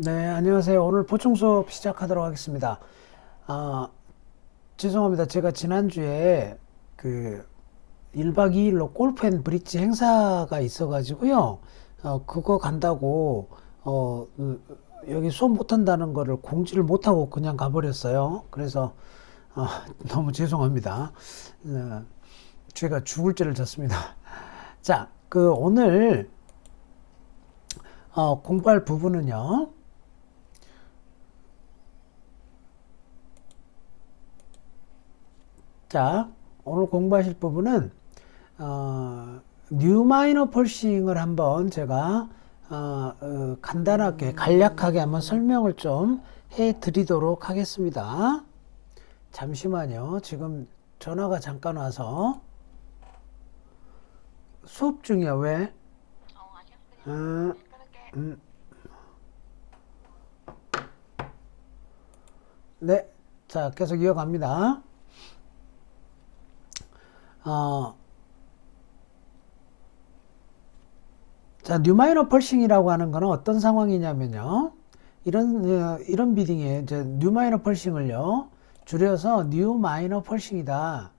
네, 안녕하세요. 오늘 보충 수업 시작하도록 하겠습니다. 아, 죄송합니다. 제가 지난주에 그 1박 2일로 골프 앤 브릿지 행사가 있어가지고요. 그거 간다고, 여기 수업 못한다는 거를 공지를 못하고 그냥 가버렸어요. 그래서, 너무 죄송합니다. 어, 제가 죽을 죄를 졌습니다. 자, 오늘, 공부할 부분은요. 자, 오늘 공부하실 부분은 뉴 마이너 폴싱을 한번 제가 간단하게 간략하게 한번 설명을 좀 해드리도록 하겠습니다. 잠시만요. 지금 전화가 잠깐 와서 수업 중이야. 왜? 음, 음, 네. 자, 계속 이어갑니다. 어, 자, 뉴 마이너 펄싱이라고 하는 거는 어떤 상황이냐면요. 이런 비딩에 이제 뉴 마이너 펄싱을요. 줄여서 뉴 마이너 펄싱이다.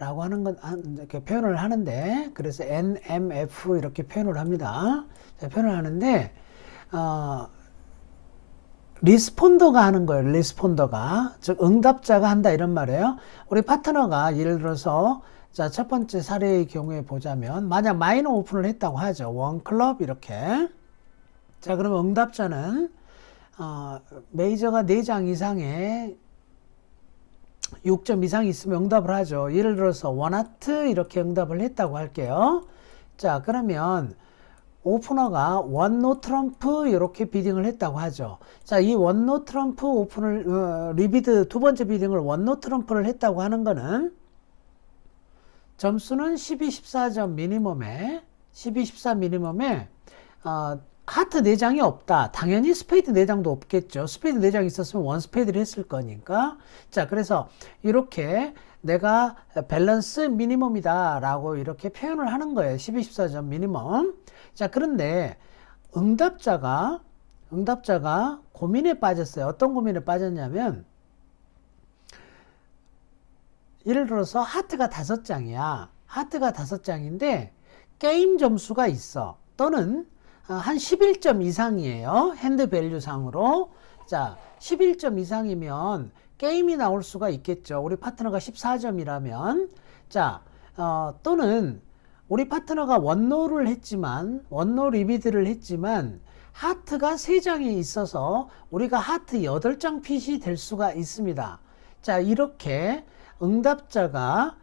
라고 하는 건, 이렇게 표현을 하는데, 그래서 NMF 이렇게 표현을 합니다. 자, 표현을 하는데, 어, 리스폰더가 하는 거예요. 리스폰더가. 즉, 응답자가 한다 이런 말이에요. 우리 파트너가 예를 들어서 자, 첫 번째 사례의 경우에 보자면 만약 마이너 오픈을 했다고 하죠. 원 클럽 이렇게. 자, 그러면 응답자는 메이저가 4장 이상의 6점 이상 있으면 응답을 하죠. 예를 들어서 원하트 이렇게 응답을 했다고 할게요. 자, 그러면 오프너가 원노 트럼프 이렇게 비딩을 했다고 하죠. 자, 이 원노 트럼프 오픈을 리비드 두 번째 비딩을 원노 트럼프를 했다고 하는 거는 점수는 12, 14점 미니멈에 12, 14 미니멈에 하트 4장이 없다. 당연히 스페이드 4장도 없겠죠. 스페이드 4장 있었으면 원 스페이드를 했을 거니까. 자, 그래서 이렇게 내가 밸런스 미니멈이다 라고 이렇게 표현을 하는 거예요. 12, 14점 미니멈. 자, 그런데 응답자가 고민에 빠졌어요. 어떤 고민에 빠졌냐면 예를 들어서 하트가 5장이야. 하트가 5장인데 게임 점수가 있어. 또는 한 11점 이상이에요. 핸드 밸류 상으로. 자, 11점 이상이면 게임이 나올 수가 있겠죠. 우리 파트너가 14점이라면. 자, 또는 우리 파트너가 원노를 했지만, 원노 리비드를 했지만, 하트가 3장이 있어서 우리가 하트 8장 핏이 될 수가 있습니다. 자, 이렇게 응답자가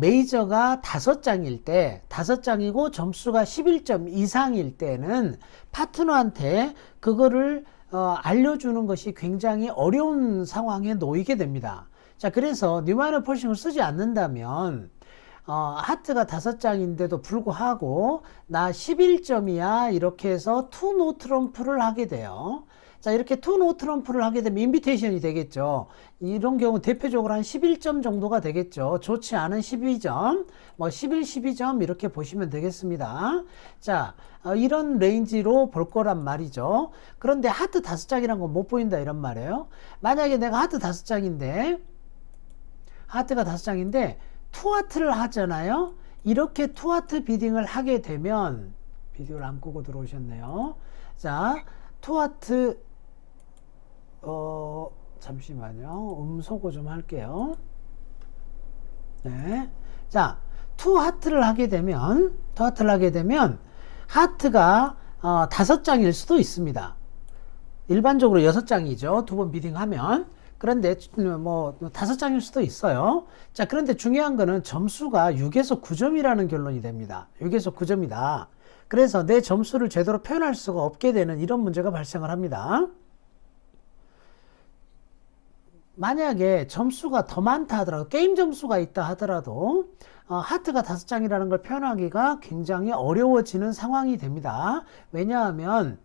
메이저가 5장일 때, 5장이고 점수가 11점 이상일 때는 파트너한테 그거를 알려주는 것이 굉장히 어려운 상황에 놓이게 됩니다. 자, 그래서 뉴마이너 폴싱을 쓰지 않는다면 하트가 5장인데도 불구하고 나 11점이야 이렇게 해서 투 노 트럼프를 하게 돼요. 자, 이렇게 투 노 트럼프를 하게 되면 인비테이션이 되겠죠. 이런 경우 대표적으로 한 11점 정도가 되겠죠. 좋지 않은 12점, 뭐 11, 12점 이렇게 보시면 되겠습니다. 자, 이런 레인지로 볼 거란 말이죠. 그런데 하트 5장이란 건 못 보인다 이런 말이에요. 만약에 내가 하트 5장인데 하트가 5장인데 투하트를 하잖아요. 이렇게 투하트 비딩을 하게 되면 비디오를 안 끄고 들어오셨네요. 자, 투하트 잠시만요. 음소거 좀 할게요. 네. 자, 투하트를 하게 되면 하트가 5장일 수도 있습니다. 일반적으로 6장이죠. 2번 비딩하면. 그런데 뭐 5장일 수도 있어요. 자, 그런데 중요한 거는 점수가 6에서 9점이라는 결론이 됩니다. 6에서 9점이다. 그래서 내 점수를 제대로 표현할 수가 없게 되는 이런 문제가 발생을 합니다. 만약에 점수가 더 많다 하더라도 게임 점수가 있다 하더라도 하트가 5장이라는 걸 표현하기가 굉장히 어려워지는 상황이 됩니다. 왜냐하면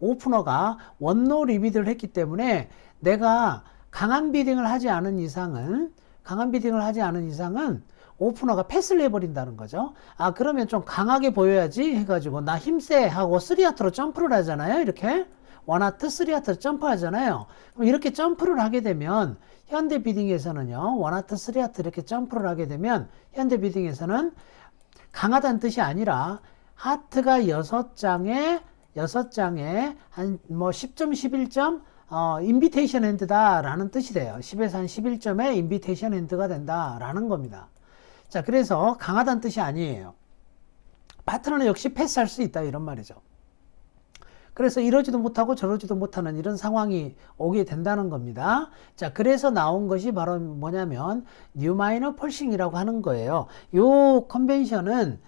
오프너가 원노 리비드를 했기 때문에 내가 강한 비딩을 하지 않은 이상은 오프너가 패스를 해버린다는 거죠. 그러면 좀 강하게 보여야지 해가지고 나 힘세 하고 3하트로 점프를 하잖아요. 이렇게 원하트, 쓰리하트 점프하잖아요. 그럼 이렇게 점프를 하게 되면 현대 비딩에서는요, 원하트, 쓰리하트 이렇게 점프를 하게 되면 현대 비딩에서는 강하다는 뜻이 아니라 하트가 6장에 한 뭐 10점, 11점 인비테이션 핸드다 라는 뜻이 돼요. 10에서 한 11점의 인비테이션 핸드가 된다 라는 겁니다. 자, 그래서 강하다는 뜻이 아니에요. 파트너는 역시 패스할 수 있다 이런 말이죠. 그래서 이러지도 못하고 저러지도 못하는 이런 상황이 오게 된다는 겁니다. 자, 그래서 나온 것이 바로 뭐냐면 뉴 마이너 펄싱이라고 하는 거예요. 요 컨벤션은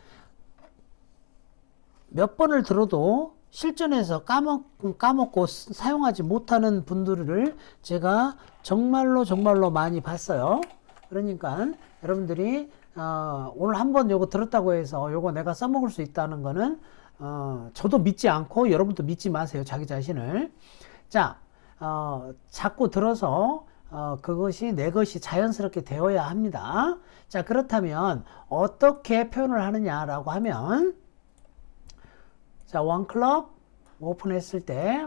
몇 번을 들어도 실전에서 까먹고 사용하지 못하는 분들을 제가 정말로 많이 봤어요. 그러니까 여러분들이 오늘 한번 요거 들었다고 해서 요거 내가 써먹을 수 있다는 거는 저도 믿지 않고 여러분도 믿지 마세요. 자기 자신을. 자, 자꾸 들어서 그것이 내 것이 자연스럽게 되어야 합니다. 자, 그렇다면 어떻게 표현을 하느냐라고 하면 자, 원클럽 오픈했을 때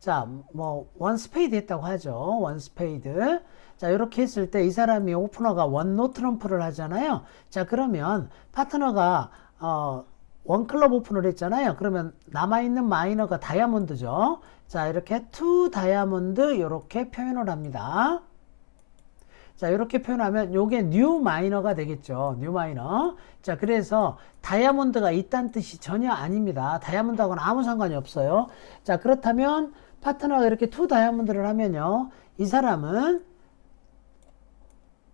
자, 뭐 원 스페이드 했다고 하죠. 원 스페이드. 자, 이렇게 했을 때 이 사람이 오프너가 원노 트럼프를 하잖아요. 자, 그러면 파트너가 원클럽 오픈을 했잖아요. 그러면 남아있는 마이너가 다이아몬드죠. 자, 이렇게 투 다이아몬드 이렇게 표현을 합니다. 자, 이렇게 표현하면 요게 뉴 마이너가 되겠죠. 뉴 마이너. 자, 그래서 다이아몬드가 있다는 뜻이 전혀 아닙니다. 다이아몬드하고는 아무 상관이 없어요. 자, 그렇다면 파트너가 이렇게 투 다이아몬드를 하면요. 이 사람은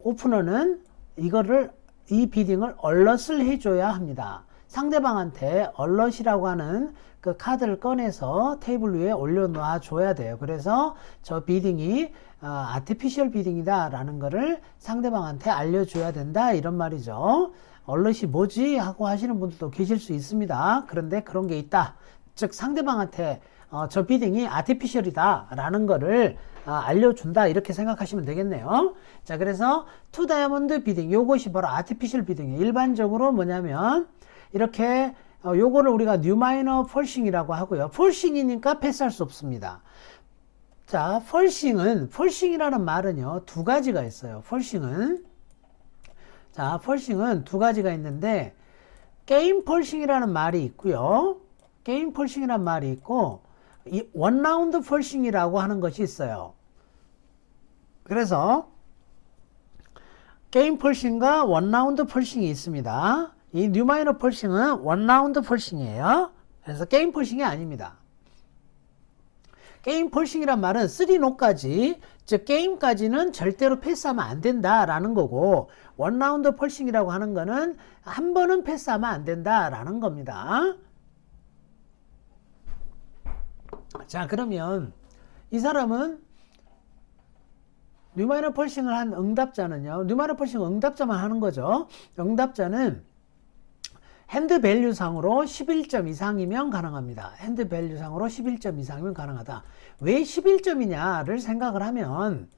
오프너는 이 비딩을 얼럿을 해줘야 합니다. 상대방한테 얼럿이라고 하는 그 카드를 꺼내서 테이블 위에 올려놔 줘야 돼요. 그래서 저 비딩이 아티피셜 비딩이다 라는 거를 상대방한테 알려줘야 된다 이런 말이죠. 얼럿이 뭐지 하고 하시는 분들도 계실 수 있습니다. 그런데 그런 게 있다. 즉 상대방한테 저 비딩이 아티피셜이다 라는 거를 알려준다 이렇게 생각하시면 되겠네요. 자, 그래서 투 다이아몬드 비딩 요것이 바로 아티피셜 비딩이에요. 일반적으로 뭐냐면 이렇게 요거를 우리가 뉴 마이너 펄싱이라고 하고요. 펄싱이니까 패스할 수 없습니다. 자, 펄싱이라는 말은요, 두 가지가 있어요. 펄싱은 두 가지가 있는데, 게임 펄싱이라는 말이 있고요. 게임 펄싱이라는 말이 있고, 원 라운드 펄싱이라고 하는 것이 있어요. 그래서, 게임 펄싱과 원 라운드 펄싱이 있습니다. 이 뉴 마이너 펄싱은 원 라운드 펄싱이에요. 그래서 게임 펄싱이 아닙니다. 게임 펄싱이란 말은 3노까지, 즉 게임까지는 절대로 패스하면 안 된다라는 거고, 원 라운드 펄싱이라고 하는 거는 한 번은 패스하면 안 된다라는 겁니다. 자, 그러면 이 사람은 뉴마이너 펄싱을 한 응답자는요, 뉴마이너 펄싱 응답자만 하는 거죠. 응답자는 핸드 밸류 상으로 11점 이상이면 가능합니다. 핸드 밸류 상으로 11점 이상이면 가능하다. 왜 11점이냐를 생각을 하면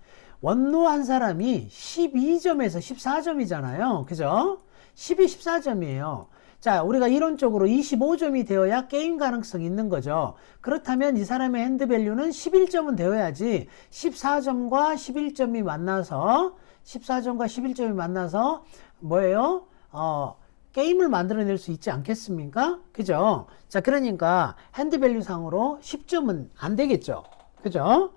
원노 한 사람이 12점에서 14점이잖아요. 그죠? 12, 14점이에요. 자, 우리가 이론적으로 25점이 되어야 게임 가능성이 있는 거죠. 그렇다면 이 사람의 핸드 밸류는 11점은 되어야지 14점과 11점이 만나서 14점과 11점이 만나서 뭐예요? 게임을 만들어낼 수 있지 않겠습니까? 그죠? 자, 그러니까 핸드 밸류 상으로 10점은 안 되겠죠. 그죠?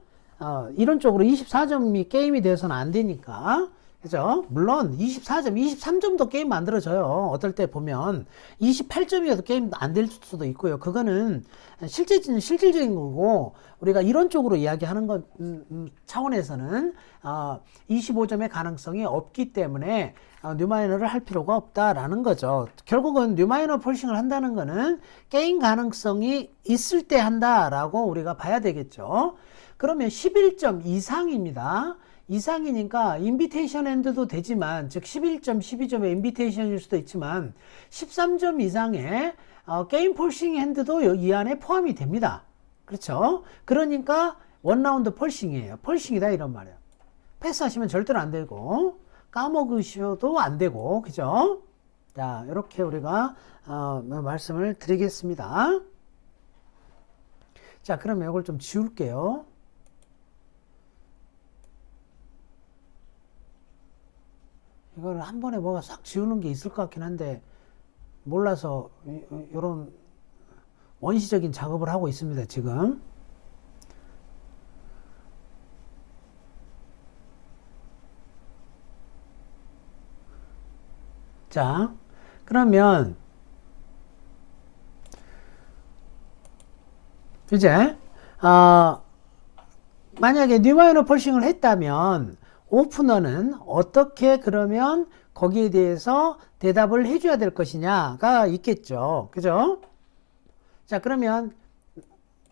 이론적으로 24점이 게임이 되어서는 안 되니까. 그죠? 물론 24점, 23점도 게임 만들어져요. 어떨 때 보면 28점이어도 게임 안 될 수도 있고요. 그거는 실질적인 거고 우리가 이론적으로 이야기하는 것 차원에서는 25점의 가능성이 없기 때문에 뉴마이너를 할 필요가 없다라는 거죠. 결국은 뉴마이너 펄싱을 한다는 거는 게임 가능성이 있을 때 한다라고 우리가 봐야 되겠죠. 그러면 11점 이상입니다. 이상이니까 인비테이션 핸드도 되지만, 즉 11점, 12점의 인비테이션일 수도 있지만 13점 이상의 게임 펄싱 핸드도 이 안에 포함이 됩니다. 그렇죠? 그러니까 원라운드 펄싱이에요. 펄싱이다 이런 말이에요. 패스하시면 절대로 안 되고 까먹으셔도 안 되고, 그죠? 자, 이렇게 우리가 말씀을 드리겠습니다. 자, 그러면 이걸 좀 지울게요. 이걸 한 번에 뭐가 싹 지우는 게 있을 것 같긴 한데 몰라서 이런 원시적인 작업을 하고 있습니다, 지금. 자, 그러면 이제 만약에 뉴마이너 펄싱을 했다면 오프너는 어떻게 그러면 거기에 대해서 대답을 해줘야 될 것이냐가 있겠죠. 그죠? 자, 그러면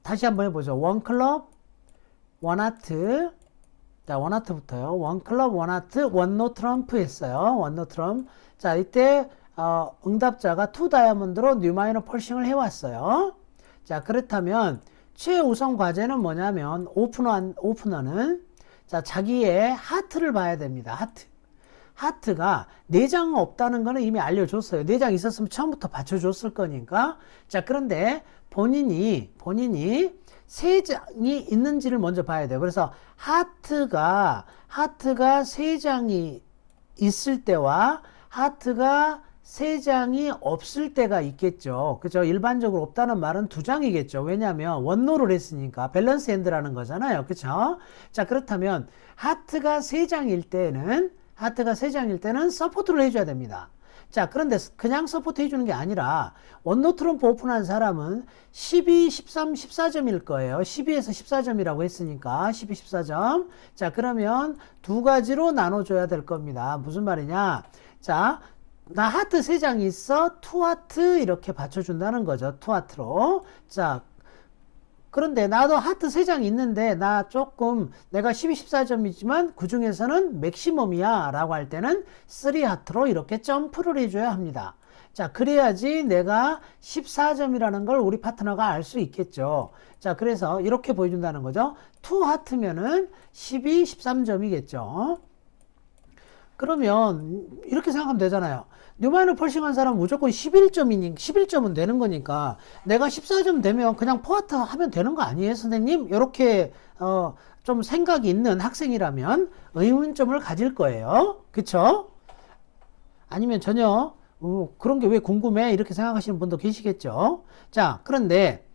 다시 한번 해보죠. 원 클럽, 원 하트. 자, 원 하트부터요. 원 클럽, 원 하트, 원 노 트럼프 했어요. 원 노 트럼프. 자, 이때 응답자가 투 다이아몬드로 뉴마이너 펄싱을 해왔어요. 자, 그렇다면 최우선 과제는 뭐냐면 오프너는 자, 자기의 하트를 봐야 됩니다. 하트가 4장 없다는 거는 이미 알려줬어요. 4장 있었으면 처음부터 받쳐줬을 거니까. 자, 그런데 본인이 3장이 있는지를 먼저 봐야 돼요. 그래서 하트가 3장이 있을 때와 하트가 3장이 없을 때가 있겠죠. 그죠? 일반적으로 없다는 말은 2장이겠죠. 왜냐하면 원노를 했으니까 밸런스 핸드라는 거잖아요. 그쵸? 자, 그렇다면 하트가 3장일 때는 서포트를 해줘야 됩니다. 자, 그런데 그냥 서포트 해주는 게 아니라 원노 트럼프 오픈한 사람은 12, 13, 14점일 거예요. 12에서 14점이라고 했으니까 12, 14점. 자, 그러면 두 가지로 나눠줘야 될 겁니다. 무슨 말이냐? 자, 나 하트 3장 있어. 투 하트 이렇게 받쳐준다는 거죠. 투 하트로. 자, 그런데 나도 하트 3장 있는데 내가 12, 14점이지만 그 중에서는 맥시멈이야 라고 할 때는 3 하트로 이렇게 점프를 해줘야 합니다. 자, 그래야지 내가 14점이라는 걸 우리 파트너가 알 수 있겠죠. 자, 그래서 이렇게 보여준다는 거죠. 투 하트면은 12, 13점이겠죠. 그러면 이렇게 생각하면 되잖아요. 뉴마이너 펄싱한 사람은 무조건 11점은 되는 거니까 내가 14점 되면 그냥 포하트 하면 되는 거 아니에요, 선생님? 이렇게 좀 생각이 있는 학생이라면 의문점을 가질 거예요. 그쵸? 아니면 전혀 그런 게 왜 궁금해? 이렇게 생각하시는 분도 계시겠죠. 자, 그런데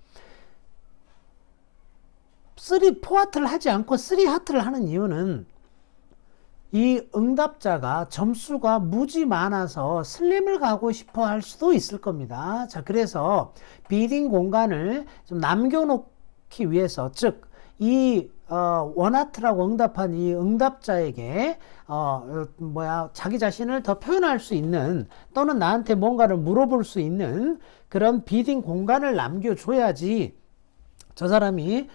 4하트를 하지 않고 3하트를 하는 이유는 이 응답자가 점수가 무지 많아서 슬림을 가고 싶어 할 수도 있을 겁니다. 자, 그래서 비딩 공간을 좀 남겨놓기 위해서, 즉, 이 원하트라고 응답한 이 응답자에게 자기 자신을 더 표현할 수 있는 또는 나한테 뭔가를 물어볼 수 있는 그런 비딩 공간을 남겨줘야지 저 사람이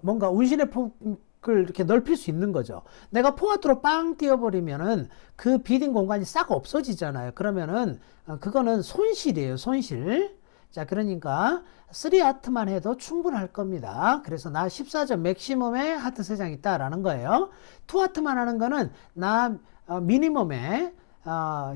뭔가 운신의 폭을 이렇게 넓힐 수 있는 거죠. 내가 포화트로 빵 띄워버리면은 그 비딩 공간이 싹 없어지잖아요. 그러면은 그거는 손실이에요, 손실. 자, 그러니까 3하트만 해도 충분할 겁니다. 그래서 나 14점 맥시멈에 하트 3장 있다라는 거예요. 2하트만 하는 거는 나 미니멈에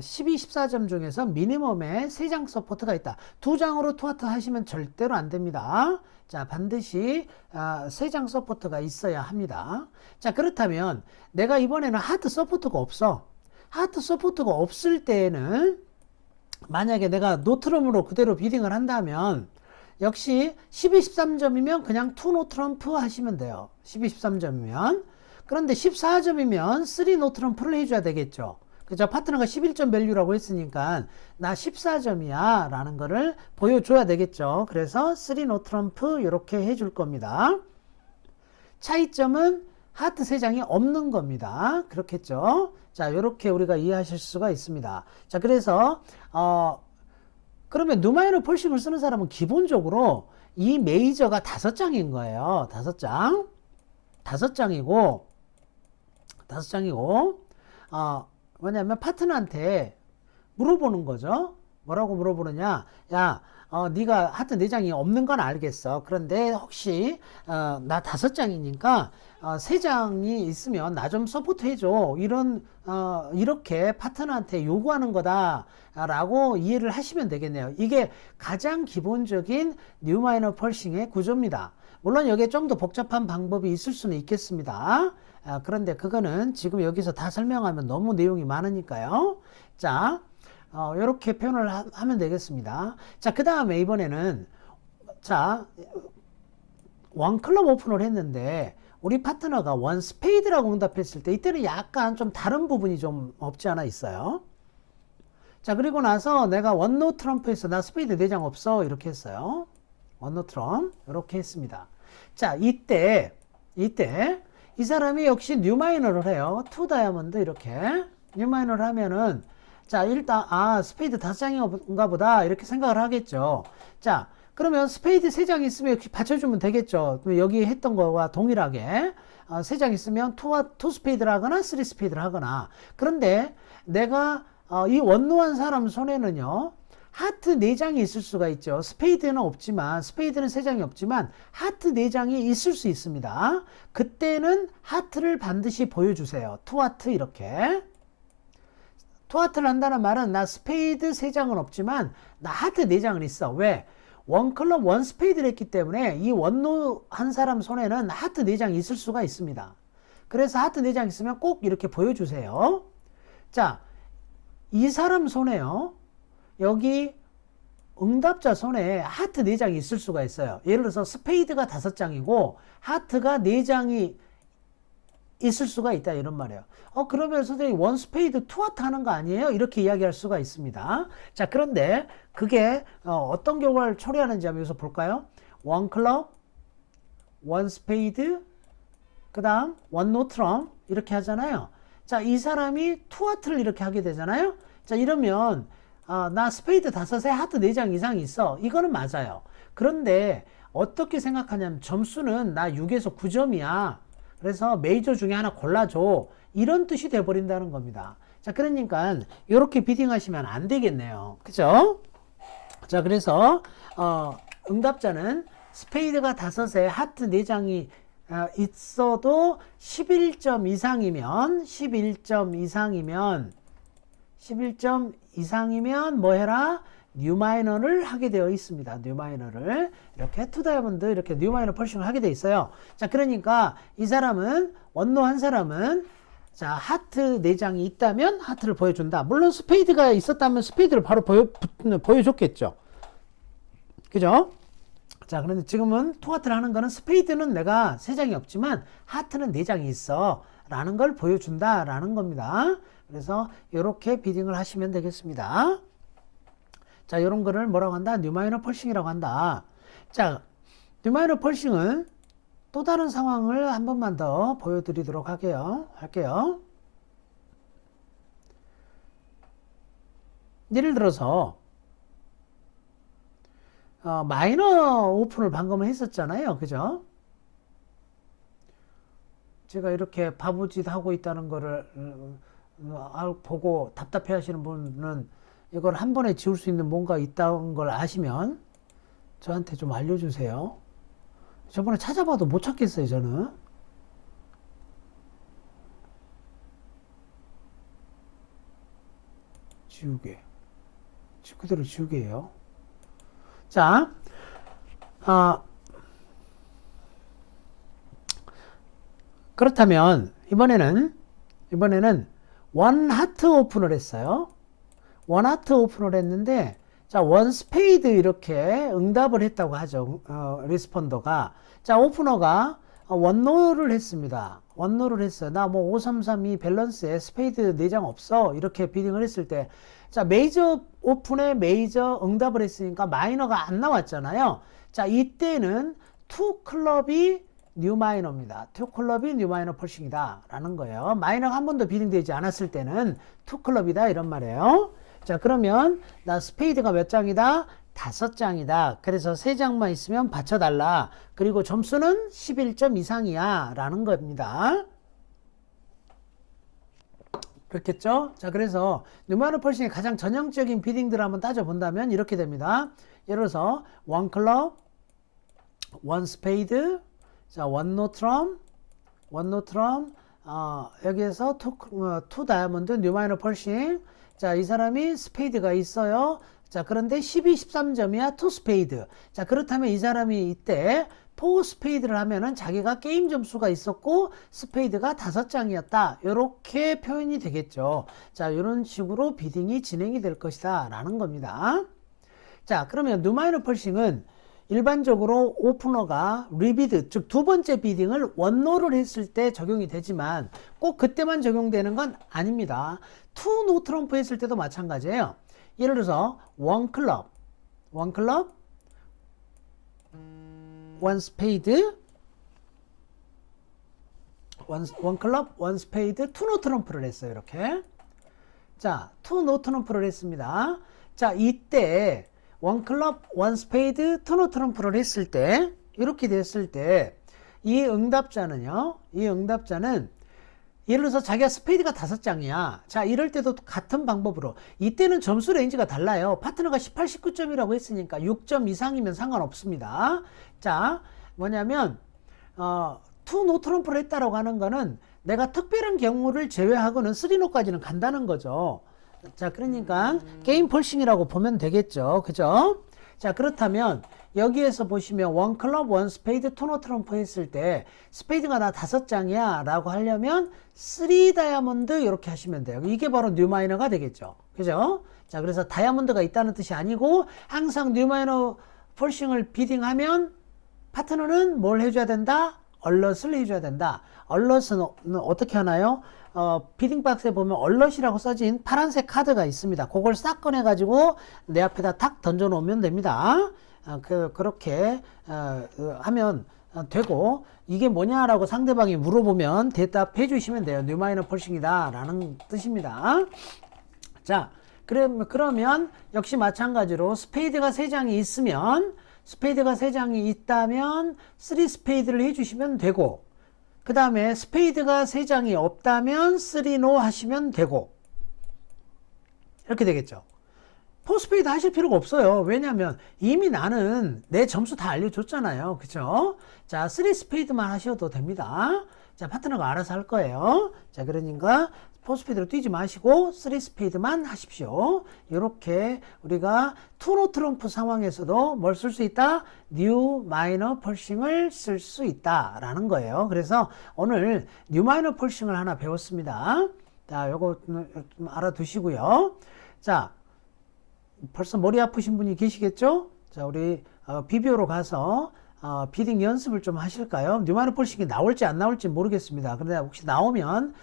12, 14점 중에서 미니멈에 3장 서포트가 있다. 2장으로 2하트 하시면 절대로 안 됩니다. 자, 반드시 3장 서포트가 있어야 합니다. 자, 그렇다면 내가 이번에는 하트 서포트가 없어. 하트 서포트가 없을 때에는 만약에 내가 노트럼으로 그대로 비딩을 한다면 역시 12, 13점이면 그냥 투 노 트럼프 하시면 돼요. 12, 13점이면. 그런데 14점이면 3 노 트럼프를 해줘야 되겠죠. 그죠? 파트너가 11점 밸류라고 했으니까 나 14점이야 라는 거를 보여줘야 되겠죠. 그래서 3 노 트럼프 이렇게 해줄 겁니다. 차이점은 하트 3장이 없는 겁니다. 그렇겠죠. 자, 이렇게 우리가 이해하실 수가 있습니다. 자, 그래서 그러면 누마이너 펄싱을 쓰는 사람은 기본적으로 이 메이저가 5장인 거예요. 5장. 5장이고 뭐냐면 파트너한테 물어보는 거죠. 뭐라고 물어보느냐? 야, 네가 하트 4장이 없는 건 알겠어. 그런데 혹시 나 5장이니까 3장이 있으면 나 좀 서포트 해줘. 이렇게 파트너한테 요구하는 거다 라고 이해를 하시면 되겠네요. 이게 가장 기본적인 뉴마이너 펄싱의 구조입니다. 물론 여기에 좀 더 복잡한 방법이 있을 수는 있겠습니다. 그런데 그거는 지금 여기서 다 설명하면 너무 내용이 많으니까요. 자, 이렇게 표현을 하면 되겠습니다. 자, 그 다음에 이번에는 자, 원 클럽 오픈을 했는데 우리 파트너가 원 스페이드라고 응답했을 때 이때는 약간 좀 다른 부분이 좀 없지 않아 있어요. 자, 그리고 나서 내가 원노 트럼프에서 나 스페이드 4장 없어 이렇게 했어요. 원노 트럼프 이렇게 했습니다. 자, 이때 이 사람이 역시 뉴 마이너를 해요. 투 다이아몬드 이렇게 뉴 마이너를 하면은 자, 일단 스페이드 5장인가 보다 이렇게 생각을 하겠죠. 자, 그러면 스페이드 3장 있으면 역시 받쳐주면 되겠죠. 여기 했던 거와 동일하게 3장 있으면 투 스페이드를 하거나 3 스페이드를 하거나. 그런데 내가 이 원노한 사람 손에는요 하트 4장이 있을 수가 있죠. 스페이드는 없지만 스페이드는 3장이 없지만 하트 4장이 있을 수 있습니다. 그때는 하트를 반드시 보여주세요. 투하트 이렇게 투하트를 한다는 말은 나 스페이드 3장은 없지만 나 하트 4장은 있어. 왜? 원 클럽 원 스페이드를 했기 때문에 이 원노 한 사람 손에는 하트 4장이 있을 수가 있습니다. 그래서 하트 4장 있으면 꼭 이렇게 보여주세요. 자, 이 사람 손에요. 여기 응답자 손에 하트 4장이 있을 수가 있어요. 예를 들어서 스페이드가 5장이고 하트가 4장이 있을 수가 있다 이런 말이에요. 그러면 선생님 원 스페이드 투 하트 하는 거 아니에요? 이렇게 이야기할 수가 있습니다. 자, 그런데 그게 어떤 결과를 초래하는지 한번 여기서 볼까요? 원 클럽, 원 스페이드, 그 다음 원 노트럼 이렇게 하잖아요. 자, 이 사람이 투 하트를 이렇게 하게 되잖아요. 자, 이러면 나 스페이드 5에 하트 4장 이상이 있어. 이거는 맞아요. 그런데 어떻게 생각하냐면 점수는 나 6에서 9점이야. 그래서 메이저 중에 하나 골라줘. 이런 뜻이 돼버린다는 겁니다. 자, 그러니까 이렇게 비딩하시면 안 되겠네요. 그죠? 자, 그래서 응답자는 스페이드가 5에 하트 4장이 있어도 11점 이상이면 뭐 해라? 뉴 마이너를 하게 되어 있습니다. 뉴 마이너를 이렇게 투 다이아몬드 이렇게 뉴 마이너 펄싱을 하게 되어 있어요. 자, 그러니까 이 사람은 원노 한 사람은 자, 하트 4장이 있다면 하트를 보여준다. 물론 스페이드가 있었다면 스페이드를 바로 보여줬겠죠. 그죠? 자, 그런데 지금은 투하트를 하는 거는 스페이드는 내가 3장이 없지만 하트는 4장이 있어 라는 걸 보여준다 라는 겁니다. 그래서 이렇게 비딩을 하시면 되겠습니다. 자, 이런 거를 뭐라고 한다? 뉴 마이너 펄싱이라고 한다. 자, 뉴 마이너 펄싱은 또 다른 상황을 한 번만 더 보여드리도록 할게요. 예를 들어서 마이너 오픈을 방금 했었잖아요. 그죠? 제가 이렇게 바보짓 하고 있다는 거를 보고 답답해 하시는 분은 이걸 한 번에 지울 수 있는 뭔가 있다는 걸 아시면 저한테 좀 알려주세요. 저번에 찾아봐도 못 찾겠어요, 저는. 지우개. 그대로 지우개예요. 자, 그렇다면 이번에는 원 하트 오픈을 했어요. 원 하트 오픈을 했는데 자, 원 스페이드 이렇게 응답을 했다고 하죠. 리스폰더가. 자, 오프너가 원노를 했습니다. 원노를 했어요. 나 뭐 5332 밸런스에 스페이드 4장 없어. 이렇게 비딩을 했을 때 자, 메이저 오픈에 메이저 응답을 했으니까 마이너가 안 나왔잖아요. 자, 이때는 투 클럽이 뉴 마이너입니다. 투 클럽이 뉴 마이너 펄싱이다 라는 거예요. 마이너가 한 번도 비딩되지 않았을 때는 투 클럽이다 이런 말이에요. 자, 그러면 나 스페이드가 몇 장이다? 5장이다. 그래서 3장만 있으면 받쳐달라. 그리고 점수는 11점 이상이야 라는 겁니다. 그렇겠죠? 자, 그래서 뉴마이너 펄싱의 가장 전형적인 비딩들을 한번 따져본다면 이렇게 됩니다. 예를 들어서 원 클럽, 원 스페이드, 자, 원 노트럼, 여기에서 투 다이아몬드, 뉴마이너 펄싱. 자, 이 사람이 스페이드가 있어요. 자, 그런데 12, 13점이야 투 스페이드. 자, 그렇다면 이 사람이 이때 포 스페이드를 하면은 자기가 게임 점수가 있었고 스페이드가 5장이었다. 이렇게 표현이 되겠죠. 자, 이런 식으로 비딩이 진행이 될 것이다 라는 겁니다. 자, 그러면 뉴마이너 펄싱은 일반적으로 오프너가 리비드, 즉 두 번째 비딩을 원노를 했을 때 적용이 되지만 꼭 그때만 적용되는 건 아닙니다. 투 노 트럼프 했을 때도 마찬가지예요. 예를 들어서 원 클럽, 원 스페이드, 원 클럽, 원 스페이드, 투 노 트럼프를 했어요. 이렇게. 자, 투 노 트럼프를 했습니다. 자, 이때 원 클럽, 원 스페이드, 투 노 트럼프를 했을 때, 이렇게 됐을 때, 이 응답자는 예를 들어서 자기가 스페이드가 5장이야. 자, 이럴 때도 같은 방법으로, 이때는 점수 레인지가 달라요. 파트너가 18, 19점이라고 했으니까 6점 이상이면 상관없습니다. 자, 뭐냐면, 투 노 트럼프를 했다라고 하는 거는 내가 특별한 경우를 제외하고는 3노까지는 간다는 거죠. 자, 그러니까 게임 펄싱이라고 보면 되겠죠. 그죠? 자, 그렇다면 여기에서 보시면 원 클럽, 원 스페이드, 투 노 트럼프 했을 때 스페이드가 나 5장이야 라고 하려면 3 다이아몬드 이렇게 하시면 돼요. 이게 바로 뉴 마이너가 되겠죠. 그죠? 자, 그래서 다이아몬드가 있다는 뜻이 아니고 항상 뉴 마이너 펄싱을 비딩하면 파트너는 뭘 해줘야 된다? 얼럿을 해줘야 된다. 얼럿은 어떻게 하나요? 비딩 박스에 보면 얼럿이라고 써진 파란색 카드가 있습니다. 그걸 싹 꺼내가지고 내 앞에다 탁 던져 놓으면 됩니다. 그렇게 하면 되고, 이게 뭐냐라고 상대방이 물어보면 대답해 주시면 돼요. 뉴 마이너 펄싱이다 라는 뜻입니다. 자, 그러면 역시 마찬가지로 스페이드가 3장이 있으면, 스페이드가 3장이 있다면 3 스페이드를 해주시면 되고, 그 다음에 스페이드가 3장이 없다면 3노 하시면 되고, 이렇게 되겠죠. 포 스페이드 하실 필요가 없어요. 왜냐하면 이미 나는 내 점수 다 알려줬잖아요. 그죠? 자, 3 스페이드만 하셔도 됩니다. 자, 파트너가 알아서 할 거예요. 자, 그러니까 포 스페이드로 뛰지 마시고 3 스페이드만 하십시오. 이렇게 우리가 투 노 트럼프 상황에서도 뭘 쓸 수 있다? 뉴 마이너 펄싱을 쓸 수 있다 라는 거예요. 그래서 오늘 뉴 마이너 펄싱을 하나 배웠습니다. 자, 요거 좀 알아두시고요. 자, 벌써 머리 아프신 분이 계시겠죠? 자, 우리 비비오로 가서 비딩 연습을 좀 하실까요? 뉴 마이너 펄싱이 나올지 안 나올지 모르겠습니다. 그런데 혹시 나오면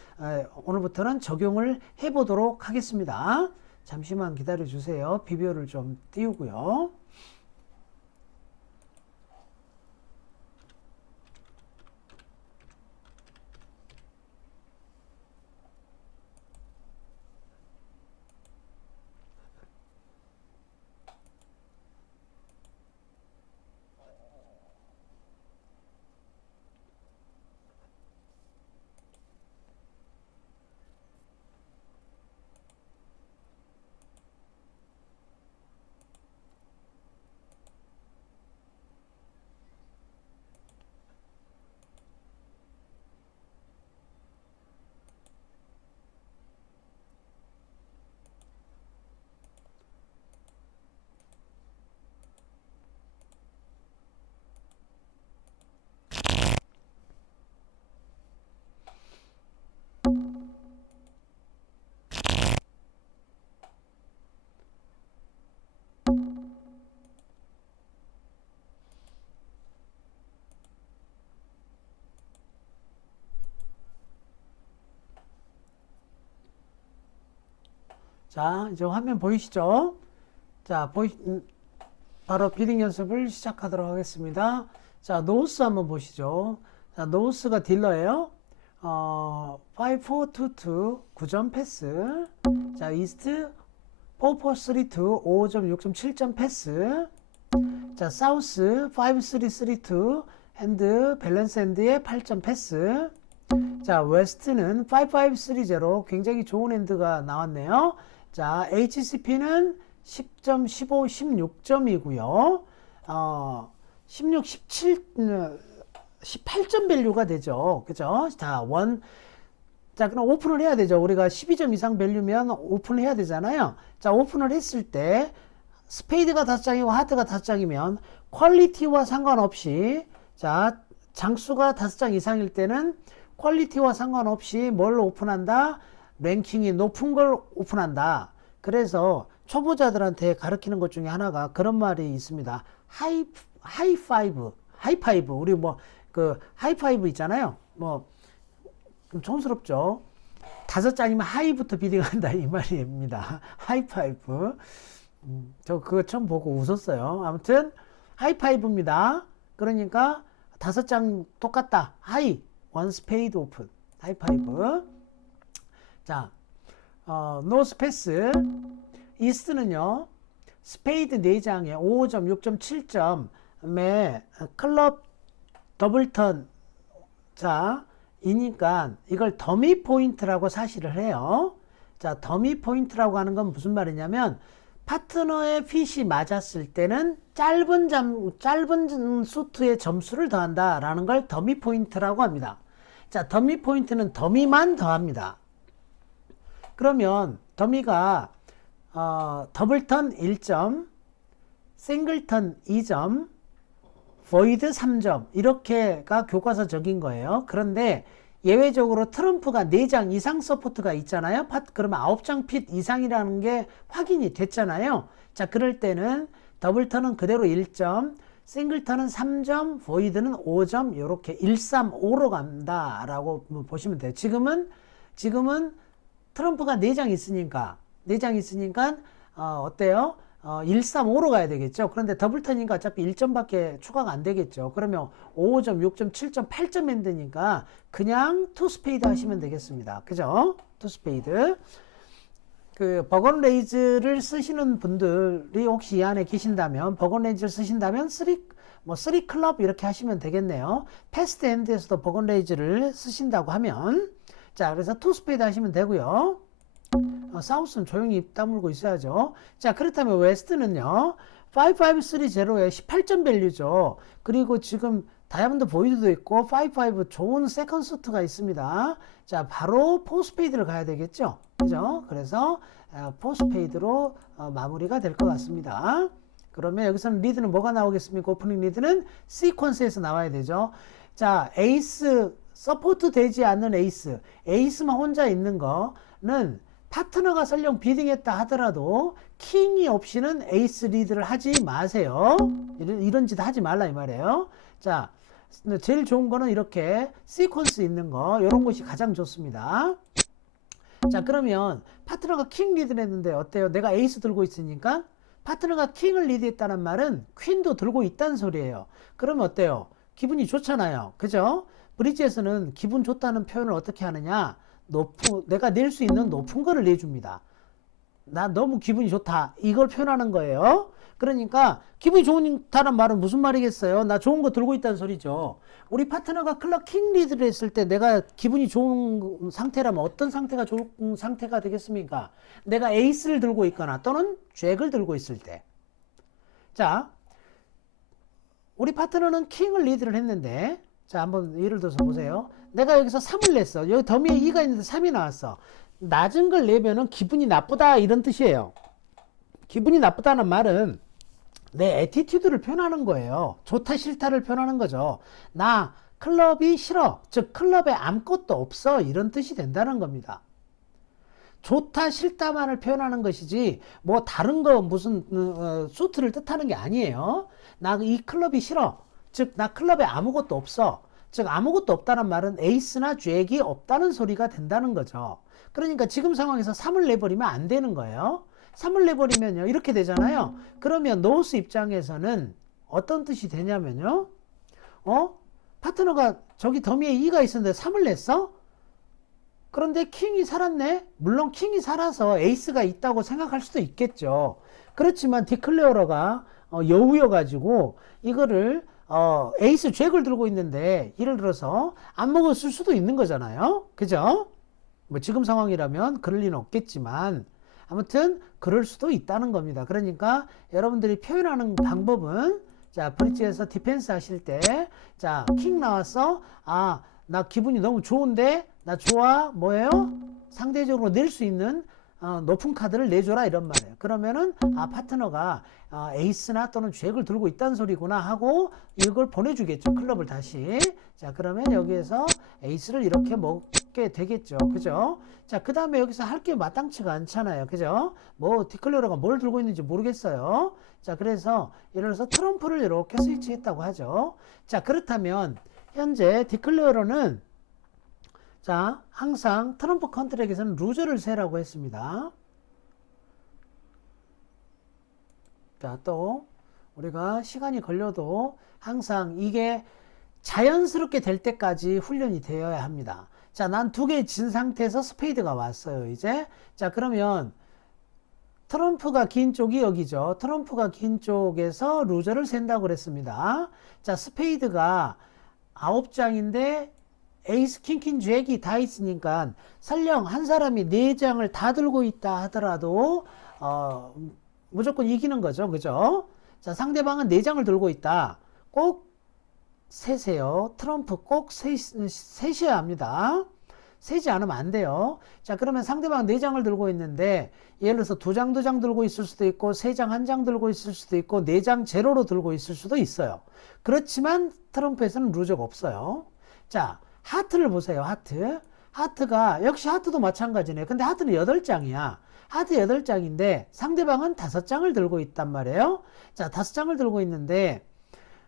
오늘부터는 적용을 해보도록 하겠습니다. 잠시만 기다려 주세요. 비비오를 좀 띄우고요. 자, 이제 화면 보이시죠? 자, 바로 비딩 연습을 시작하도록 하겠습니다. 자, 노우스 한번 보시죠. 자, 노우스가 딜러예요. 5, 4, 2, 2, 9점 패스. 자, 이스트 4, 4, 3, 2, 5점, 6점, 7점 패스. 자, 사우스 5, 3, 3, 2, 핸드, 밸런스 핸드에 8점 패스. 자, 웨스트는 5, 5, 3, 0. 굉장히 좋은 핸드가 나왔네요. 자, HCP는 10점, 15, 16점이고요. 16, 17, 18점 밸류가 되죠. 그죠? 자, 자, 그럼 오픈을 해야 되죠. 우리가 12점 이상 밸류면 오픈을 해야 되잖아요. 자, 오픈을 했을 때 스페이드가 5장이고 하트가 5장이면 퀄리티와 상관없이 자, 장수가 5장 이상일 때는 퀄리티와 상관없이 뭘 오픈한다? 랭킹이 높은 걸 오픈한다. 그래서 초보자들한테 가르치는 것 중에 하나가 그런 말이 있습니다. 하이파이브. 우리 뭐 그 하이파이브 있잖아요. 뭐 좀 촌스럽죠. 5장이면 하이부터 비딩한다 이 말입니다. 하이파이브. 저 그거 처음 보고 웃었어요. 아무튼 하이파이브입니다. 그러니까 5장 똑같다. 하이, 원 스페이드 오픈. 하이파이브. 자, 노스 패스. 이스트는요. 스페이드 4장에 5점, 6점, 7점에 클럽 더블턴. 자, 이니까 이걸 더미 포인트라고 사실을 해요. 자, 더미 포인트라고 하는 건 무슨 말이냐면 파트너의 핏이 맞았을 때는 짧은 수트의 점수를 더한다 라는 걸 더미 포인트라고 합니다. 자, 더미 포인트는 더미만 더합니다. 그러면 더미가 더블턴 1점, 싱글턴 2점, 보이드 3점 이렇게가 교과서적인 거예요. 그런데 예외적으로 트럼프가 4장 이상 서포트가 있잖아요. 그러면 9장 핏 이상이라는 게 확인이 됐잖아요. 자, 그럴 때는 더블턴은 그대로 1점, 싱글턴은 3점, 보이드는 5점 이렇게 135로 간다라고 보시면 돼요. 지금은 트럼프가 4장 있으니까 어때요? 135로 가야 되겠죠. 그런데 더블턴이니까 어차피 1점밖에 추가가 안 되겠죠. 그러면 5점, 6점, 7점, 8점 핸드니까 그냥 투스페이드 하시면 되겠습니다. 그죠? 투스페이드. 그 버건 레이즈를 쓰시는 분들이 혹시 이 안에 계신다면 버건 레이즈를 쓰신다면 3 클럽 이렇게 하시면 되겠네요. 패스트 핸드에서도 버건 레이즈를 쓰신다고 하면 자, 그래서 투스페이드 하시면 되고요. 사우스는 조용히 입 다물고 있어야죠. 자, 그렇다면 웨스트는요. 5530에 18점 밸류죠. 그리고 지금 다이아몬드 보이드도 있고 55 좋은 세컨 수트가 있습니다. 자, 바로 포스페이드를 가야 되겠죠. 그죠? 그래서 포스페이드로 마무리가 될 것 같습니다. 그러면 여기서는 리드는 뭐가 나오겠습니까? 오프닝 리드는 시퀀스에서 나와야 되죠. 자, 에이스 서포트 되지 않는 에이스만 혼자 있는 거는 파트너가 설령 비딩했다 하더라도 킹이 없이는 에이스 리드를 하지 마세요. 이런 짓 하지 말라 이 말이에요. 자, 제일 좋은 거는 이렇게 시퀀스 있는 거 이런 것이 가장 좋습니다. 자, 그러면 파트너가 킹 리드를 했는데 어때요? 내가 에이스 들고 있으니까 파트너가 킹을 리드했다는 말은 퀸도 들고 있다는 소리예요. 그러면 어때요? 기분이 좋잖아요. 그죠? 브릿지에서는 기분 좋다는 표현을 어떻게 하느냐? 내가 낼 수 있는 높은 거를 내줍니다. 나 너무 기분이 좋다. 이걸 표현하는 거예요. 그러니까 기분이 좋다는 말은 무슨 말이겠어요? 나 좋은 거 들고 있다는 소리죠. 우리 파트너가 클럽 킹 리드를 했을 때 내가 기분이 좋은 상태라면 어떤 상태가 좋은 상태가 되겠습니까? 내가 에이스를 들고 있거나 또는 잭을 들고 있을 때. 자, 우리 파트너는 킹을 리드를 했는데 자, 한번 예를 들어서 보세요. 내가 여기서 3을 냈어. 여기 더미에 2가 있는데 3이 나왔어. 낮은 걸 내면은 기분이 나쁘다 이런 뜻이에요. 기분이 나쁘다는 말은 내 애티튜드를 표현하는 거예요. 좋다 싫다를 표현하는 거죠. 나 클럽이 싫어. 즉 클럽에 아무것도 없어. 이런 뜻이 된다는 겁니다. 좋다 싫다만을 표현하는 것이지 뭐 다른 거 무슨 수트를 뜻하는 게 아니에요. 나 이 클럽이 싫어. 즉 나 클럽에 아무것도 없어. 즉 아무것도 없다는 말은 에이스나 잭이 없다는 소리가 된다는 거죠. 그러니까 지금 상황에서 3을 내버리면 안 되는 거예요. 3을 내버리면요 이렇게 되잖아요. 그러면 노스 입장에서는 어떤 뜻이 되냐면요, 파트너가 저기 더미에 2가 있었는데 3을 냈어? 그런데 킹이 살았네? 물론 킹이 살아서 에이스가 있다고 생각할 수도 있겠죠. 그렇지만 디클레어러가 여우여가지고 이거를 에이스 잭을 들고 있는데 예를 들어서 안 먹었을 수도 있는 거잖아요. 그죠? 뭐 지금 상황이라면 그럴 리는 없겠지만 아무튼 그럴 수도 있다는 겁니다. 그러니까 여러분들이 표현하는 방법은 자, 브릿지에서 디펜스 하실 때 자, 킹 나왔어. 나 기분이 너무 좋은데 나 좋아. 뭐예요? 상대적으로 낼 수 있는 높은 카드를 내줘라 이런 말이에요. 그러면은 파트너가 에이스나 또는 잭을 들고 있다는 소리구나 하고 이걸 보내주겠죠. 클럽을 다시. 자, 그러면 여기에서 에이스를 이렇게 먹게 되겠죠. 그죠? 자, 그 다음에 여기서 할 게 마땅치가 않잖아요. 그죠? 뭐 디클레어가 뭘 들고 있는지 모르겠어요. 자, 그래서 예를 들어서 트럼프를 이렇게 스위치했다고 하죠. 자, 그렇다면 현재 디클레어는 자, 항상 트럼프 컨트랙에서는 루저를 세라고 했습니다. 자, 또 우리가 시간이 걸려도 항상 이게 자연스럽게 될 때까지 훈련이 되어야 합니다. 자, 난 두 개 진 상태에서 스페이드가 왔어요, 이제. 자, 그러면 트럼프가 긴 쪽이 여기죠. 트럼프가 긴 쪽에서 루저를 센다고 그랬습니다. 자, 스페이드가 9장인데 에이스 킹 잭이 다 있으니까 설령 한 사람이 4장을 다 들고 있다 하더라도 무조건 이기는 거죠. 그죠? 자, 상대방은 4장을 들고 있다. 꼭 세세요. 트럼프 꼭 세셔야 합니다. 세지 않으면 안 돼요. 자, 그러면 상대방 4장을 들고 있는데 예를 들어서 2장 2장 들고 있을 수도 있고 3장 1장 들고 있을 수도 있고 4장 제로로 들고 있을 수도 있어요. 그렇지만 트럼프에서는 루저가 없어요. 자, 하트를 보세요. 하트가 역시 하트도 마찬가지네요. 근데 하트는 8장이야. 하트 8장인데 상대방은 5장을 들고 있단 말이에요. 자, 5장을 들고 있는데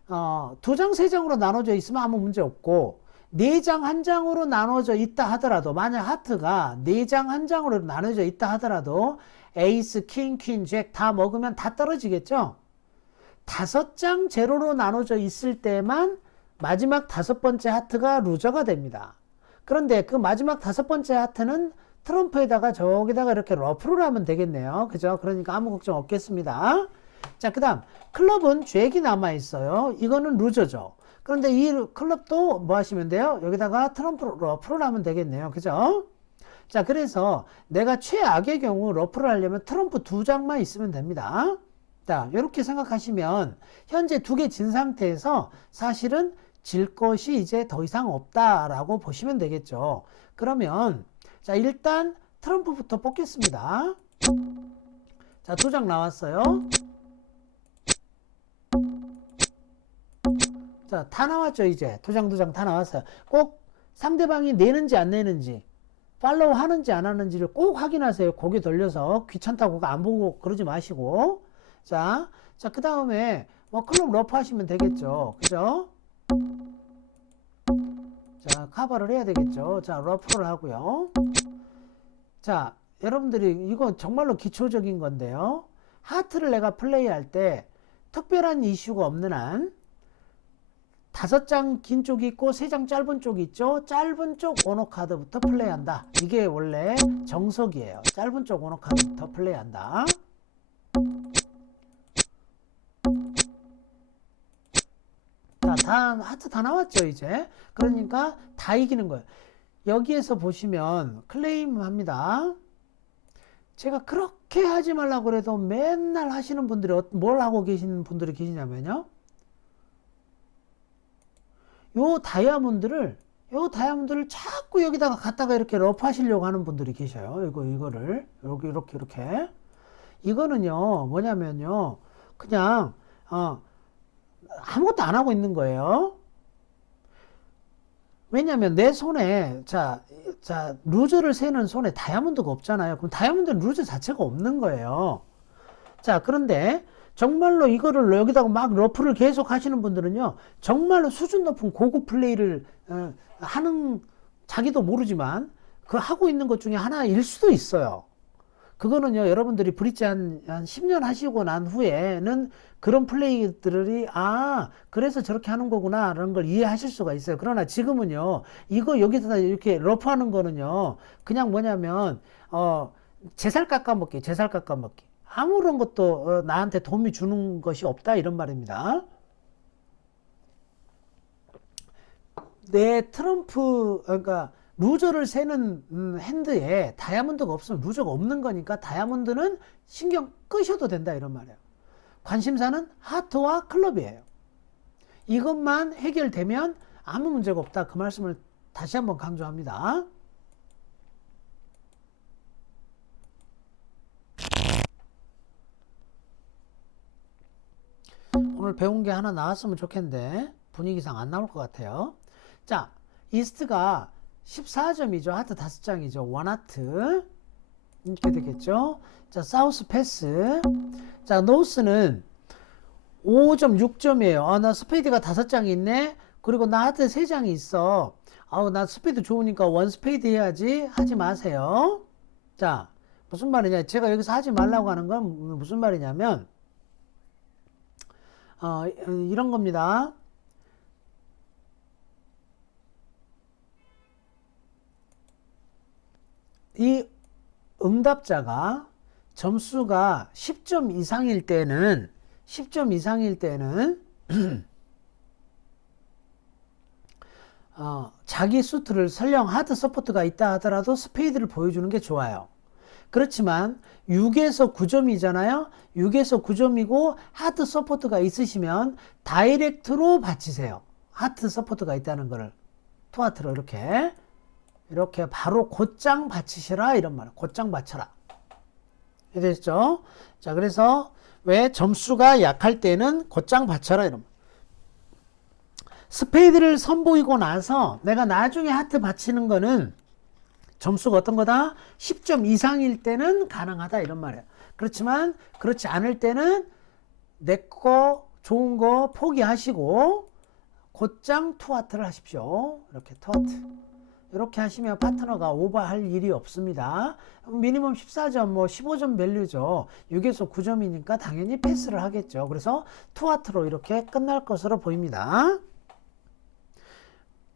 2장 3장으로 나눠져 있으면 아무 문제 없고 4장 1장으로 나눠져 있다 하더라도 만약 하트가 4장 1장으로 나눠져 있다 하더라도 에이스, 킹, 잭 다 먹으면 다 떨어지겠죠. 5장 제로로 나눠져 있을 때만 마지막 5번째 하트가 루저가 됩니다. 그런데 그 마지막 5번째 하트는 트럼프에다가 저기다가 이렇게 러프를 하면 되겠네요. 그죠? 그러니까 아무 걱정 없겠습니다. 자, 그 다음 클럽은 잭이 남아있어요. 이거는 루저죠. 그런데 이 클럽도 뭐 하시면 돼요? 여기다가 트럼프 러프를 하면 되겠네요. 그죠? 자, 그래서 내가 최악의 경우 러프를 하려면 트럼프 2장만 있으면 됩니다. 자, 이렇게 생각하시면 현재 2개 진 상태에서 사실은 질 것이 이제 더 이상 없다라고 보시면 되겠죠. 그러면 자, 일단 트럼프부터 뽑겠습니다. 자, 2장 나왔어요. 자, 다 나왔죠. 이제 2장 다 나왔어요. 꼭 상대방이 내는지 안 내는지 팔로우 하는지 안 하는지를 꼭 확인하세요. 고개 돌려서 귀찮다고 안 보고 그러지 마시고. 자, 그 다음에 뭐 클럽 러프 하시면 되겠죠. 그죠? 자, 커버를 해야 되겠죠. 자, 러프를 하고요. 자, 여러분들이 이거 정말로 기초적인 건데요. 하트를 내가 플레이할 때 특별한 이슈가 없는 한 5장 긴 쪽이 있고 3장 짧은 쪽이 있죠. 짧은 쪽 오너 카드부터 플레이한다. 이게 원래 정석이에요. 짧은 쪽 오너 카드부터 플레이한다. 자, 하트 다 나왔죠, 이제. 그러니까 다 이기는 거예요. 여기에서 보시면 클레임 합니다. 제가 그렇게 하지 말라고 그래도 맨날 하시는 분들이 뭘 하고 계시는 분들이 계시냐면요. 요 다이아몬드를 자꾸 여기다가 갖다가 이렇게 러프 하시려고 하는 분들이 계셔요. 이거를 이렇게 이거는요 뭐냐면요 그냥 아무것도 안 하고 있는 거예요. 왜냐면 내 손에 자 루저를 세는 손에 다이아몬드가 없잖아요. 그럼 다이아몬드는 루저 자체가 없는 거예요. 자, 그런데 정말로 이거를 여기다가 막 러프를 계속 하시는 분들은요 정말로 수준 높은 고급 플레이를 하는 자기도 모르지만 그 하고 있는 것 중에 하나일 수도 있어요. 그거는요 여러분들이 브릿지 한 10년 하시고 난 후에는 그런 플레이들이 그래서 저렇게 하는 거구나 라는 걸 이해하실 수가 있어요. 그러나 지금은요 이거 여기서 이렇게 러프 하는 거는요 그냥 뭐냐면 제살 깎아먹기 아무런 것도 나한테 도움이 주는 것이 없다 이런 말입니다. 내 트럼프 그러니까 루저를 세는 핸드에 다이아몬드가 없으면 루저가 없는 거니까 다이아몬드는 신경 끄셔도 된다 이런 말이에요. 관심사는 하트와 클럽이에요. 이것만 해결되면 아무 문제가 없다 그 말씀을 다시 한번 강조합니다. 오늘 배운 게 하나 나왔으면 좋겠는데 분위기상 안 나올 것 같아요. 자, 이스트가 14점이죠. 하트 5장이죠. 원하트 이렇게 되겠죠. 자, 사우스 패스. 자, 노스는 5점, 6점이에요. 나 스페이드가 5장이 있네. 그리고 나 하트 3장이 있어. 나 스페이드 좋으니까 원 스페이드 해야지. 하지 마세요. 자, 무슨 말이냐. 제가 여기서 하지 말라고 하는 건 무슨 말이냐면, 이런 겁니다. 이 응답자가 점수가 10점 이상일 때는 자기 수트를 설령 하드 서포트가 있다 하더라도 스페이드를 보여주는 게 좋아요. 그렇지만 6에서 9점이잖아요. 6에서 9점이고 하드 서포트가 있으시면 다이렉트로 받치세요. 하드 서포트가 있다는 거를 투하트로 이렇게 바로 곧장 받치시라 이런 말. 곧장 받쳐라. 됐죠? 자, 그래서 왜 점수가 약할 때는 곧장 받쳐라 이런 말. 스페이드를 선보이고 나서 내가 나중에 하트 받치는 거는 점수가 어떤 거다? 10점 이상일 때는 가능하다 이런 말이에요. 그렇지만 그렇지 않을 때는 내 거 좋은 거 포기하시고 곧장 투하트를 하십시오. 이렇게 투하트. 이렇게 하시면 파트너가 오버할 일이 없습니다. 미니멈 14점, 15점 밸류죠. 6에서 9점이니까 당연히 패스를 하겠죠. 그래서 투하트로 이렇게 끝날 것으로 보입니다.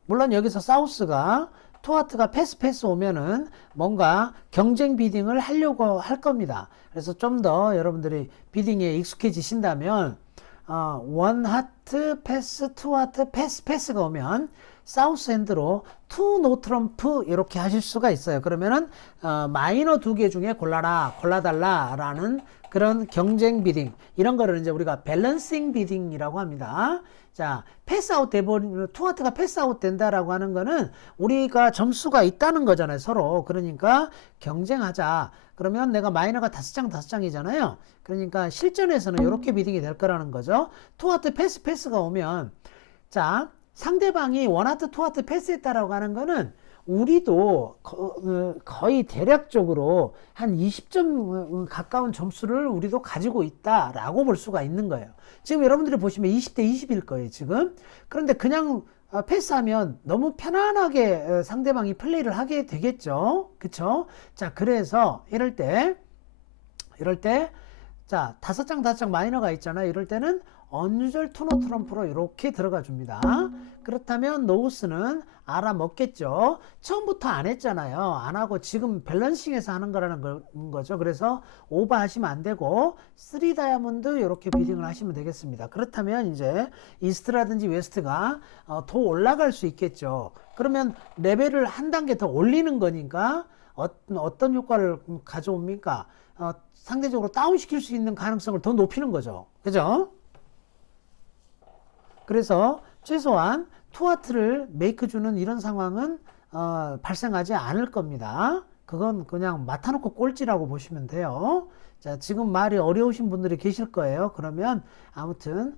물론 여기서 사우스가 투하트가 패스 오면은 뭔가 경쟁 비딩을 하려고 할 겁니다. 그래서 좀 더 여러분들이 비딩에 익숙해지신다면 원 하트 패스, 투 하트 패스가 오면 사우스 핸드로 투 노 트럼프 이렇게 하실 수가 있어요. 그러면은 마이너 2개 중에 골라달라 라는 그런 경쟁 비딩, 이런 거를 이제 우리가 밸런싱 비딩이라고 합니다. 자, 패스아웃 돼버리면 투하트가 패스아웃 된다라고 하는 거는 우리가 점수가 있다는 거잖아요, 서로. 그러니까 경쟁하자. 그러면 내가 마이너가 5장이잖아요. 그러니까 실전에서는 이렇게 비딩이 될 거라는 거죠. 투하트 패스가 오면, 자, 상대방이 원하트 투하트 패스했다라고 하는 거는 우리도 거의 대략적으로 한 20점 가까운 점수를 우리도 가지고 있다라고 볼 수가 있는 거예요. 지금 여러분들이 보시면 20대 20일 거예요, 지금. 그런데 그냥 패스하면 너무 편안하게 상대방이 플레이를 하게 되겠죠. 그쵸? 자, 그래서 이럴 때, 자, 5장 마이너가 있잖아요. 이럴 때는 언유절 투노 트럼프로 이렇게 들어가 줍니다. 그렇다면 노우스는 알아먹겠죠. 처음부터 안 했잖아요. 안 하고 지금 밸런싱해서 하는 거라는 거죠. 그래서 오버하시면 안 되고 3 다이아몬드 이렇게 비딩을 하시면 되겠습니다. 그렇다면 이제 이스트라든지 웨스트가 더 올라갈 수 있겠죠. 그러면 레벨을 한 단계 더 올리는 거니까 어떤 효과를 가져옵니까? 상대적으로 다운시킬 수 있는 가능성을 더 높이는 거죠. 그죠? 그래서 최소한 투하트를 메이크 주는 이런 상황은 발생하지 않을 겁니다. 그건 그냥 맡아놓고 꼴찌라고 보시면 돼요. 자, 지금 말이 어려우신 분들이 계실 거예요. 그러면 아무튼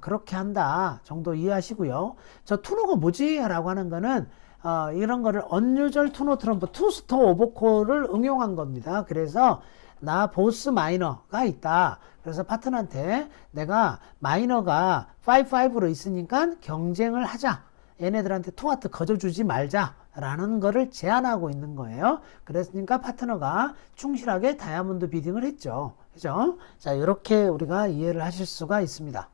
그렇게 한다 정도 이해하시고요. 저 투노가 뭐지? 라고 하는 거는 이런 거를 언유절 투노 트럼프 투스토 오버콜을 응용한 겁니다. 그래서 나 보스 마이너가 있다. 그래서 파트너한테 내가 마이너가 5-5로 있으니까 경쟁을 하자. 얘네들한테 투하트 거저주지 말자. 라는 거를 제안하고 있는 거예요. 그랬으니까 파트너가 충실하게 다이아몬드 비딩을 했죠. 그죠? 자, 이렇게 우리가 이해를 하실 수가 있습니다.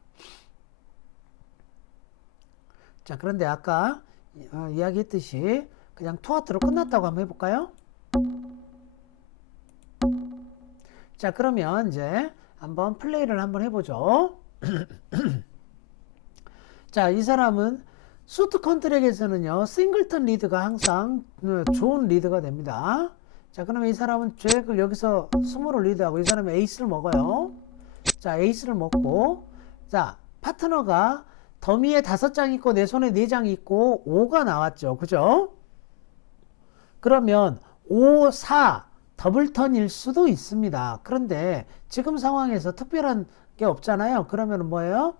자, 그런데 아까 이야기했듯이 그냥 투하트로 끝났다고 한번 해볼까요? 자, 그러면 이제 한번 플레이를 한번 해보죠. 자, 이 사람은 수트 컨트랙에서는요, 싱글턴 리드가 항상 좋은 리드가 됩니다. 자, 그러면 이 사람은 잭을 여기서 스몰을 리드하고 이 사람은 에이스를 먹어요. 자, 에이스를 먹고, 자, 파트너가 더미에 5장 있고 내 손에 4장 있고 5가 나왔죠. 그죠? 그러면 5, 4 더블턴일 수도 있습니다. 그런데 지금 상황에서 특별한 게 없잖아요. 그러면 뭐예요?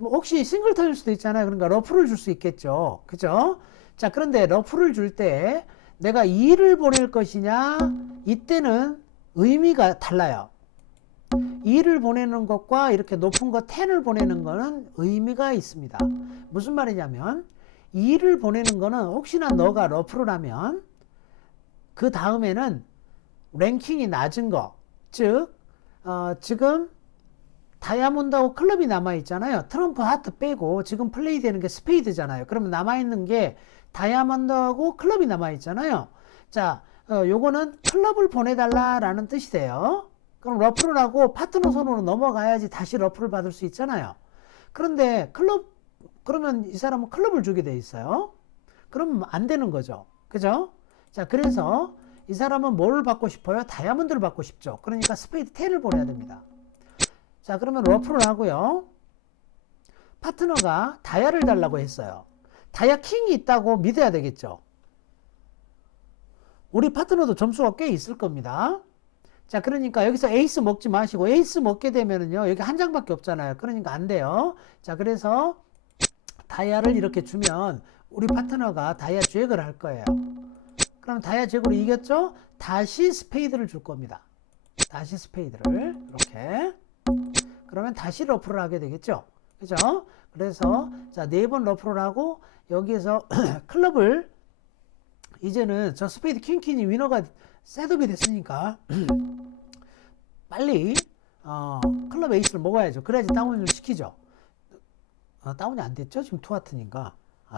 혹시 싱글턴일 수도 있잖아요. 그러니까 러프를 줄 수 있겠죠. 그죠? 자, 그런데 러프를 줄 때 내가 2를 보낼 것이냐, 이때는 의미가 달라요. 2를 보내는 것과 이렇게 높은 거 10을 보내는 거는 의미가 있습니다. 무슨 말이냐면 2를 보내는 거는 혹시나 너가 러프를 하면 그 다음에는 랭킹이 낮은 거, 즉 지금 다이아몬드하고 클럽이 남아있잖아요. 트럼프 하트 빼고 지금 플레이 되는 게 스페이드잖아요. 그러면 남아있는 게 다이아몬드하고 클럽이 남아있잖아요. 자, 요거는 클럽을 보내달라라는 뜻이 돼요. 그럼 러프를 하고 파트너 손으로 넘어가야지 다시 러프를 받을 수 있잖아요. 그런데 그러면 이 사람은 클럽을 주게 돼 있어요. 그럼 안 되는 거죠. 그죠? 자, 그래서 이 사람은 뭘 받고 싶어요? 다이아몬드를 받고 싶죠. 그러니까 스페이드 10을 보내야 됩니다. 자, 그러면 러프를 하고요. 파트너가 다이아를 달라고 했어요. 다이아 킹이 있다고 믿어야 되겠죠. 우리 파트너도 점수가 꽤 있을 겁니다. 자, 그러니까 여기서 에이스 먹지 마시고, 에이스 먹게 되면은요, 여기 한 장밖에 없잖아요. 그러니까 안 돼요. 자, 그래서 다이아를 이렇게 주면 우리 파트너가 다이아 잭을 할 거예요. 그럼 다이아 잭으로 이겼죠? 다시 스페이드를 줄 겁니다. 다시 스페이드를 이렇게. 그러면 다시 러프를 하게 되겠죠. 그죠? 그래서 자, 4번 러프를 하고 여기에서 클럽을 이제는 저 스페이드 킹퀸이 위너가 셋업이 됐으니까 빨리 클럽 에이스를 먹어야죠. 그래야지 다운을 시키죠. 다운이 안 됐죠? 지금 2하트니까.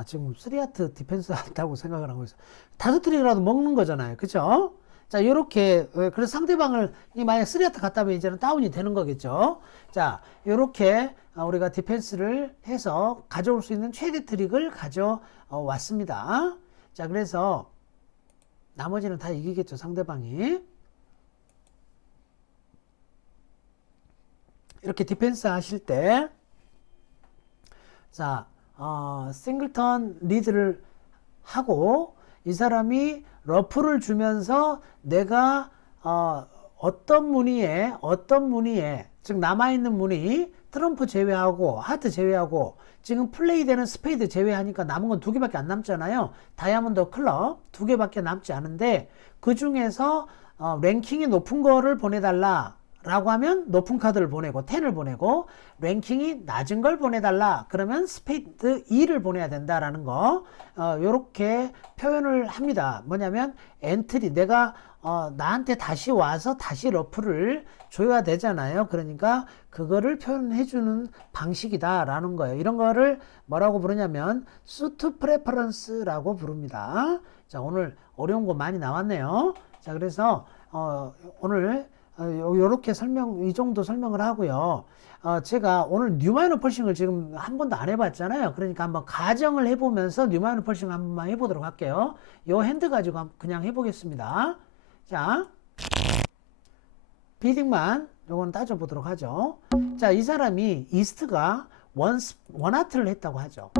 지금 3하트 디펜스 한다고 생각을 하고 있어. 5트릭이라도 먹는 거잖아요. 그죠? 자, 요렇게, 그래서 상대방을, 만약 3하트 갔다면 이제는 다운이 되는 거겠죠. 자, 요렇게 우리가 디펜스를 해서 가져올 수 있는 최대 트릭을 가져왔습니다. 자, 그래서 나머지는 다 이기겠죠, 상대방이. 이렇게 디펜스 하실 때, 자, 싱글턴 리드를 하고 이 사람이 러프를 주면서 내가 어떤 무늬에 즉 남아있는 무늬 트럼프 제외하고 하트 제외하고 지금 플레이되는 스페이드 제외하니까 남은 건 2개밖에 안 남잖아요. 다이아몬드 클럽 2개밖에 남지 않은데 그 중에서 랭킹이 높은 거를 보내달라 라고 하면 높은 카드를 보내고 10을 보내고 랭킹이 낮은 걸 보내달라 그러면 스페이드 2를 보내야 된다라는 거 요렇게 표현을 합니다. 뭐냐면 엔트리 내가 나한테 다시 와서 다시 러프를 줘야 되잖아요. 그러니까 그거를 표현해 주는 방식이다 라는 거예요. 이런 거를 뭐라고 부르냐면 수트 프레퍼런스라고 부릅니다. 자, 오늘 어려운 거 많이 나왔네요. 자, 그래서 오늘 요렇게 이 정도 설명을 하고요. 제가 오늘 뉴마이너 펄싱을 지금 한 번도 안 해봤잖아요. 그러니까 한번 가정을 해보면서 뉴마이너 펄싱 한번 해보도록 할게요. 요 핸드 가지고 그냥 해보겠습니다. 자, 비딩만 요건 따져보도록 하죠. 자, 이 사람이 이스트가 원하트를 했다고 하죠.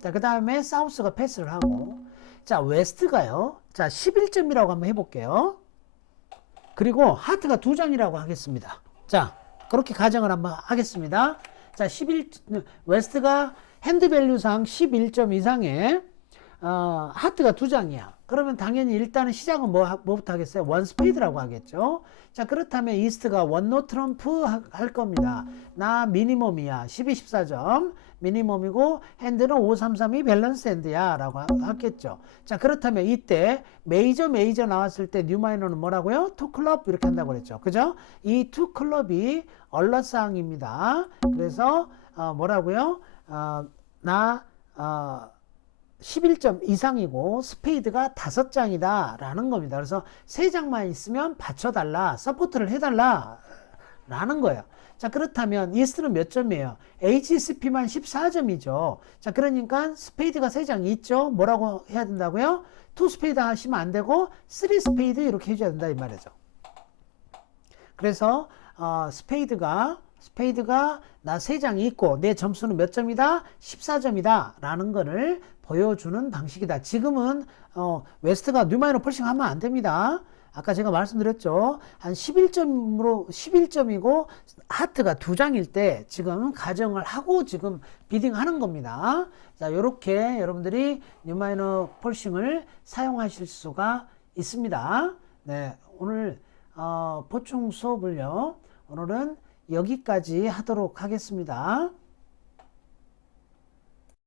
자, 그 다음에 사우스가 패스를 하고, 자, 웨스트가요. 자, 11점이라고 한번 해볼게요. 그리고 하트가 2장이라고 하겠습니다. 자, 그렇게 가정을 한번 하겠습니다. 자, 웨스트가 핸드 밸류상 11점 이상의 하트가 2장이야. 그러면 당연히 일단은 시작은 뭐부터 하겠어요? 원 스페이드라고 하겠죠. 자, 그렇다면 이스트가 원노 트럼프 할 겁니다. 나 미니멈이야. 12, 14점. 미니멈이고 핸드는 5, 3, 3이 밸런스 핸드야 라고 하겠죠. 자, 그렇다면 이때 메이저 나왔을 때 뉴 마이너는 뭐라고요? 투 클럽 이렇게 한다고 그랬죠. 그죠? 이 투 클럽이 얼럿사항입니다. 그래서 뭐라고요? 11점 이상이고 스페이드가 5장이다 라는 겁니다. 그래서 3장만 있으면 받쳐달라, 서포트를 해달라 라는 거예요. 자, 그렇다면 이스트는 몇 점이에요? HSP만 14점이죠. 자, 그러니까 스페이드가 3장 있죠. 뭐라고 해야 된다고요? 2 스페이드 하시면 안 되고 3 스페이드 이렇게 해줘야 된다 이 말이죠. 그래서 스페이드가 나 3장이 있고 내 점수는 몇 점이다? 14점이다 라는 거를 보여주는 방식이다. 지금은 웨스트가 뉴마이너 펄싱 하면 안 됩니다. 아까 제가 말씀드렸죠. 한 11점이고 하트가 2장일 때 지금 가정을 하고 지금 비딩하는 겁니다. 자, 요렇게 여러분들이 뉴마이너 폴싱을 사용하실 수가 있습니다. 네, 오늘 보충 수업을요. 오늘은 여기까지 하도록 하겠습니다.